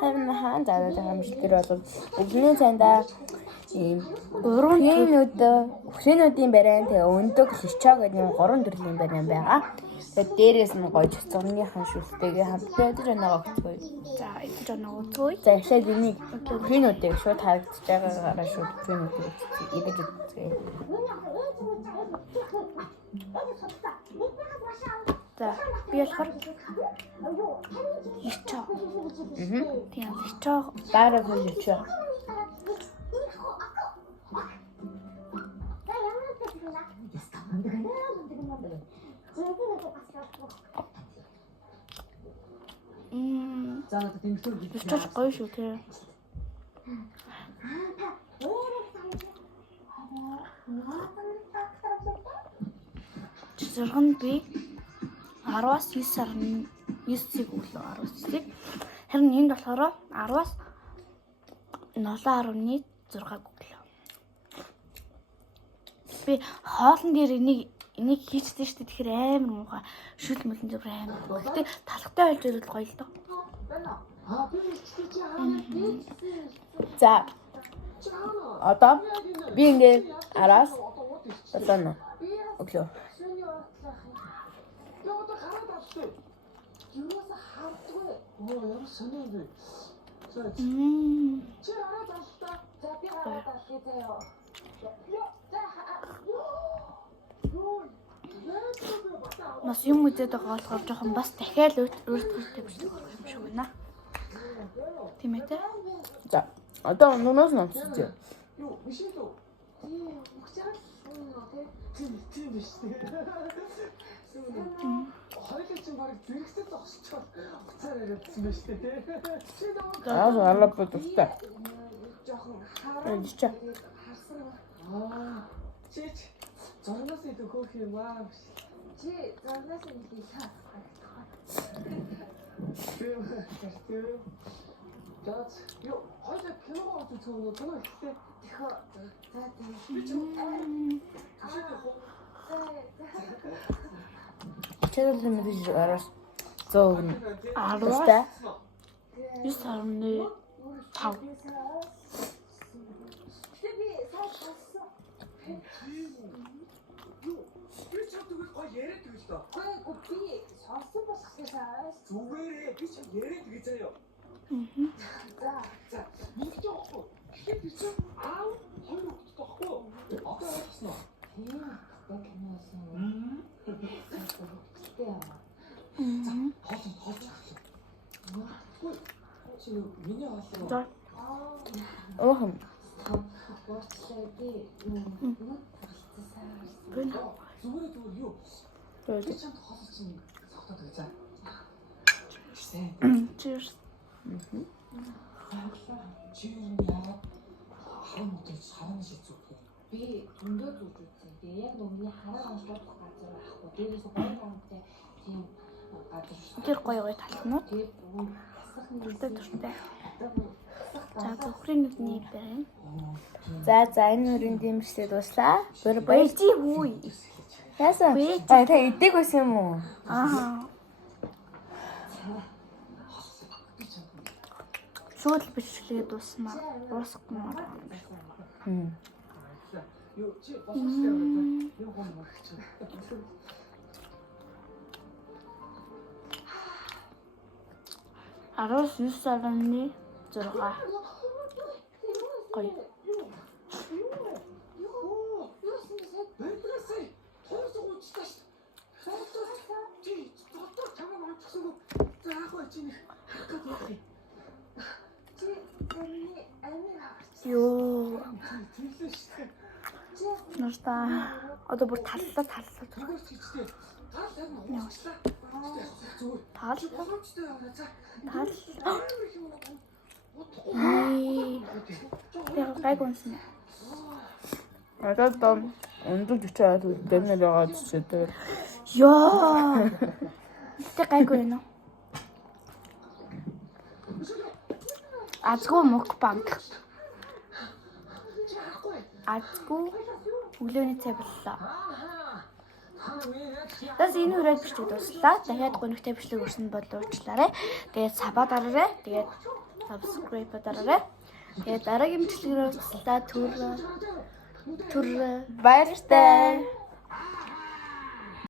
Харин хаан зараад байгаа юм шиг тэр бол өвгний цайндаа ийм 3 өглөөнүүдийн бариан тэгээ өндөг личо гэдэг юм 3 төрлийн бариан байгаа. Тэгээд дээрээс нь гоё цогцгоныхан шүлтэйгээ хамтдаа идэж оноогоо өгцгөөе. За идэж оноогоо өгцгөөе. За эхлээд энийг өвгнүүдийг шууд харагдаж байгаагаараа шууд өвгнүүдийг идэж өгцгөөе. За би болохоор личо. Тийм личо Баараа хөл личо. Личо гоё шүү тий. Жиргэн би 10-аас 9 сарын 9-ийг өглөө 19-ийг. Харин энд болохоор 10-аас 7.6-г өглөө. Би хоолн дээр энийг хийчихсэн шүү дээ. Тэгэхээр амар муухай шүл мөлн зөв амар. Гэхдээ талхтай болж ирэл гоё л доо. За. Одоо би ингээд 10-аас 7 өглөө. Бас юм үзээд байгаа болохоор жоохон бас дахиад өөртөө бичдэг юм шиг байна. Тийм ээ те. За. Одоо нуунаас нь онцлоо. Тийм биш үү? Хоёул чинь баг зэрэгсээ зогсчиход уцаар яриадсан байж тээ. Аа бодвол. Жохон харсан. Чич зурнаас идэх хөөх юм аа. Чи зурнаас идэх хаа. Тийм. Дац ёо хоёул кино үзэх юм уу? Кино ихтэй. Тэгэхээр за тийм. Чэдэл мэдээж араас 100 гэнэ. 10-аас 9.5. Би чадвал гоё яриад өгөл дөө. Гоё би сонсон болохсаа зүгээрээ би ч яриад өгье заяа. За. Нэг жоохгүй. Тэгэхээр би ч аав хоёр хүүхэд тахгүй. Одоо ойлгосноо. Тийм. Яг киносон. Хоол. Чи миний хоол. За. Оохон. Зүгээр юу? Би чамд хоол чинь цогтоод гэж. Cheers. Чи яа? Харин өдөр саран шийдвэр. Би өндөө зүж үзсэн. Тэгээ яг нөгөө хараа онцлог газар ахгүй. Дээрээс гоё хамттай тийм газар. Тэр гоё талхнууд. Төртэй төртэй. За зөвхөн нүдний байна. За энэ үрийн дэмжлэг дуслаа. Гэр Баяжи хүй. яасан? Та идэг байсан юм уу? Аа. Шууд бичлэгээ дуусмаар дуусгамаар. Юу чи босгосон юу юм бэ? 19 сарын 6. Гоё. Ёо. Нурта. Одоо бүр таллаа. Тал. Яг гайгонсон. Одоо өндөр төчөөд дэнээр байгаа зүсэдэг. Ёо. Тэг гайгүй нэ. Азгүй мукбанк. Азгүй өглөөний цай боллоо. Тэс энэ хүрээд бичлэг дуслаа. Дахиад гонигтай бичлэг өрсөнд бодлоо уучлаарай. Тэгээд сабаа дараарай. Тэгээд subscribe дараарай. Тэгээ дараагийн бичлэгээр уулзлаа. Түр Баяртай.